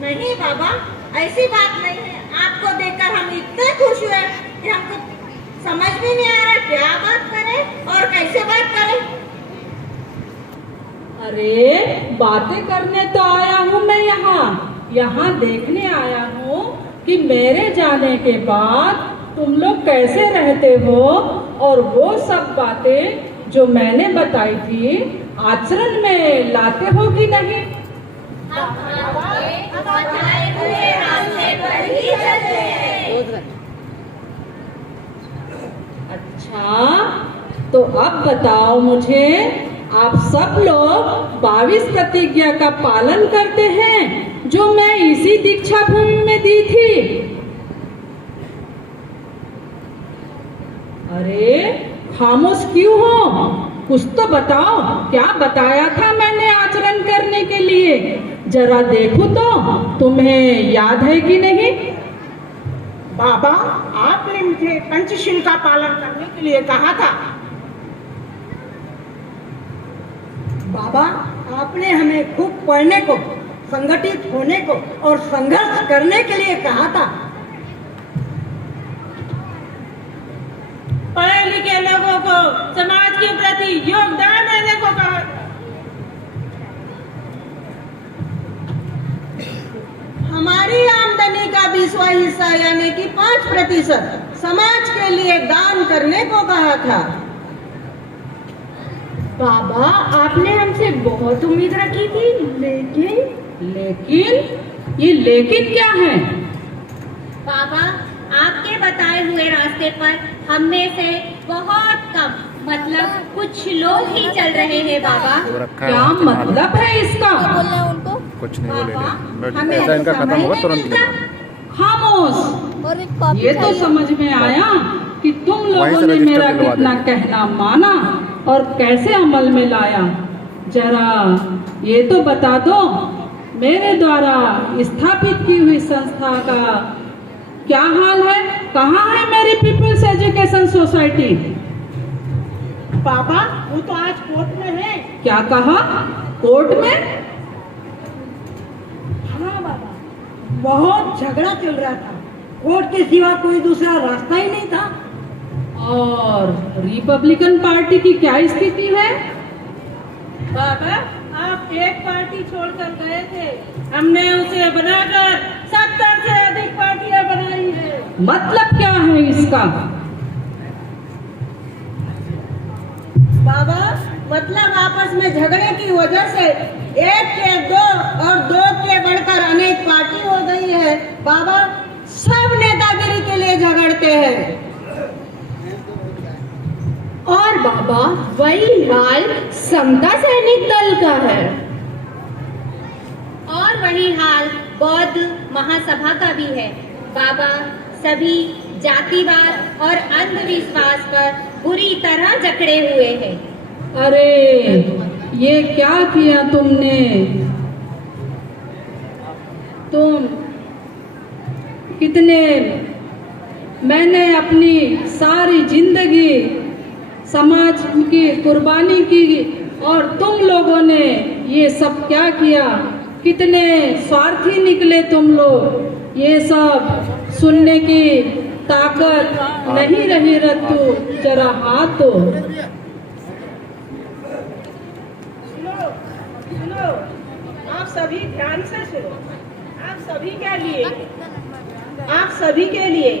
नहीं बाबा, ऐसी बात नहीं है। आपको देखकर हम इतने खुश हुए कि हमको समझ भी नहीं आ रहा क्या बात करें और कैसे बात करें। अरे बातें करने तो आया हूँ मैं यहाँ देखने आया हूँ कि मेरे जाने के बाद तुम लोग कैसे रहते हो और वो सब बातें जो मैंने बताई थी आचरण में लाते हो कि नहीं। बताए हुए रास्ते पर ही चलते हैं। अच्छा, तो अब बताओ मुझे, आप सब लोग 22 प्रतिज्ञा का पालन करते हैं जो मैं इसी दीक्षा भूमि में दी थी। अरे खामोश क्यों हो? कुछ तो बताओ, क्या बताया था मैंने आचरण करने के लिए? जरा देखो तो तुम्हें याद है कि नहीं। बाबा, आपने मुझे पंचशील का पालन करने के लिए कहा था। बाबा, आपने हमें खूब पढ़ने को, संगठित होने को और संघर्ष करने के लिए कहा था। पढ़े लिखे लोगों को समाज के प्रति योगदान देने को कहा। हमारी आमदनी का 20वां हिस्सा यानी कि 5% समाज के लिए दान करने को कहा था। बाबा, आपने हमसे बहुत उम्मीद रखी थी, लेकिन ये लेकिन क्या है? बाबा, आपके बताए हुए रास्ते पर हम में से बहुत कम, मतलब कुछ लोग ही चल रहे हैं। बाबा, क्या मतलब है इसका? कुछ नहीं बोलेंगे, ऐसा इनका खत्म होगा तुरंत निकलो। खामोश। ये तो समझ में आया कि तुम लोगों ने मेरा कितना कहना माना और कैसे अमल में लाया। जरा ये तो बता दो, मेरे द्वारा स्थापित की हुई संस्था का क्या हाल है? कहाँ है मेरी पीपल्स एजुकेशन सोसाइटी? बाबा, वो तो आज कोर्ट में है। क्या कहा? कोर्ट में? हाँ बाबा, बहुत झगड़ा चल रहा था। कोर्ट के सिवा कोई दूसरा रास्ता ही नहीं था। और रिपब्लिकन पार्टी की क्या स्थिति है? बाबा, आप एक पार्टी छोड़कर गए थे, हमने उसे बनाकर 70 से अधिक पार्टियां बनाई है। मतलब क्या है इसका? बाबा, मतलब आपस में झगड़े की वजह से एक के दो और दो के बढ़कर अनेक पार्टी हो गई है। बाबा, सब नेतागिरी के लिए झगड़ते हैं। और बाबा, वही हाल समता सैनिक दल का है। और वही हाल बौद्ध महासभा का भी है। बाबा, सभी जातिवाद और अंधविश्वास पर बुरी तरह जकड़े हुए हैं। अरे ये क्या किया तुमने? तुम कितने, मैंने अपनी सारी जिंदगी समाज की कुर्बानी की और तुम लोगों ने ये सब क्या किया? कितने स्वार्थी निकले तुम लोग। ये सब सुनने की ताकत नहीं रही रत्तू, जरा हाथ दो। सुनो, आप सभी ध्यान से सुनो। आप सभी के लिए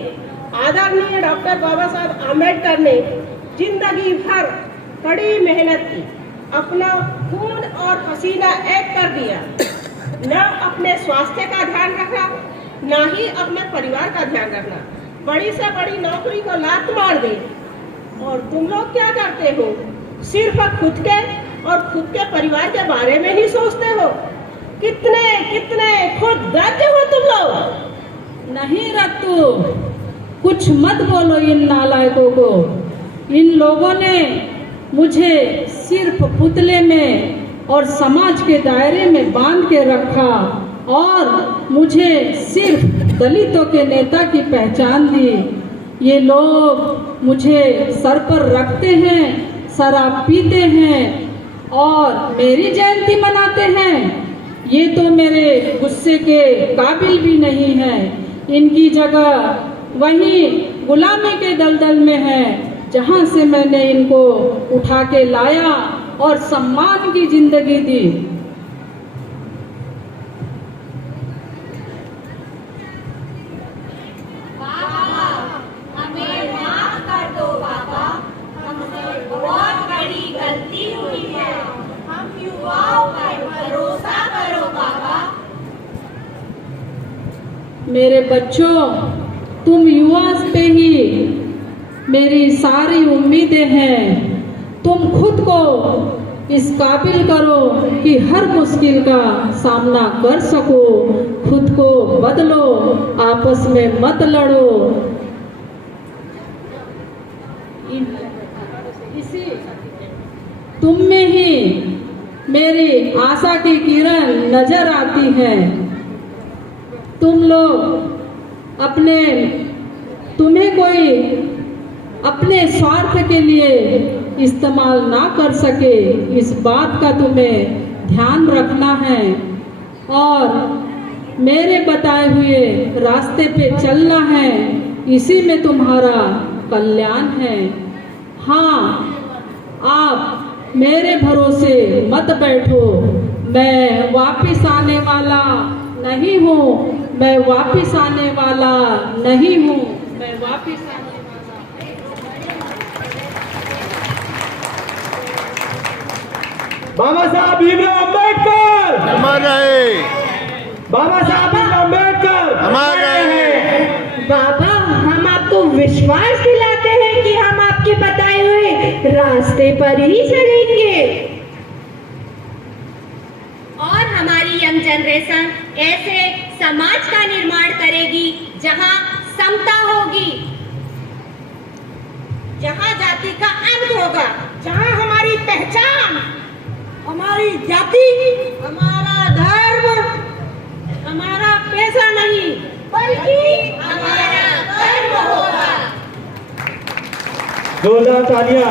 आदरणीय डॉक्टर बाबा साहब आम्बेडकर ने जिंदगी भर कड़ी मेहनत की, अपना खून और पसीना एक कर दिया। न अपने स्वास्थ्य का ध्यान रखा, न ही अपने परिवार का ध्यान रखना। बड़ी से बड़ी नौकरी को लात मार दी। और तुम लोग क्या करते हो? सिर्फ खुद के और खुद के परिवार के बारे में ही सोचते हो। कितने कितने खुद गर्ज हो तुम लोग। नहीं रत्तू, कुछ मत बोलो इन नालायकों को। इन लोगों ने मुझे सिर्फ पुतले में और समाज के दायरे में बांध के रखा और मुझे सिर्फ दलितों के नेता की पहचान दी। ये लोग मुझे सर पर रखते हैं, शराब पीते हैं और मेरी जयंती मनाते हैं। ये तो मेरे गुस्से के काबिल भी नहीं है। इनकी जगह वही गुलामी के दलदल में है जहाँ से मैंने इनको उठा के लाया और सम्मान की जिंदगी दी। हमें माफ कर दो बाबा, हमसे बहुत बड़ी गलती हुई है। हम युवाओं पर भरोसा करो बाबा। मेरे बच्चों, तुम युवा पे ही मेरी सारी उम्मीदें हैं। तुम खुद को इस काबिल करो कि हर मुश्किल का सामना कर सको। खुद को बदलो, आपस में मत लड़ो। इसी तुम में ही मेरी आशा की किरण नजर आती है। तुम लोग तुम्हें कोई अपने स्वार्थ के लिए इस्तेमाल ना कर सके, इस बात का तुम्हें ध्यान रखना है और मेरे बताए हुए रास्ते पे चलना है। इसी में तुम्हारा कल्याण है। हाँ, आप मेरे भरोसे मत बैठो। मैं वापिस आने वाला नहीं हूँ, मैं वापिस आने वाला नहीं हूँ, मैं वापिस आने वाला। बाबा साहब भीमराव अम्बेडकर अमर रहे, बाबा साहब भीमराव अम्बेडकर अमर रहे। बाबा, हम आपको विश्वास दिलाते हैं कि हम आपके बताए हुए रास्ते पर ही चलेंगे और हमारी यंग जनरेशन ऐसे समाज का निर्माण करेगी जहां समता होगी, जहां जाति का अंत होगा, जहाँ हमारी पहचान, हमारी जाति, हमारा धर्म, हमारा पैसा नहीं बल्कि हमारा कर्म होगा। जोरदार तालियां।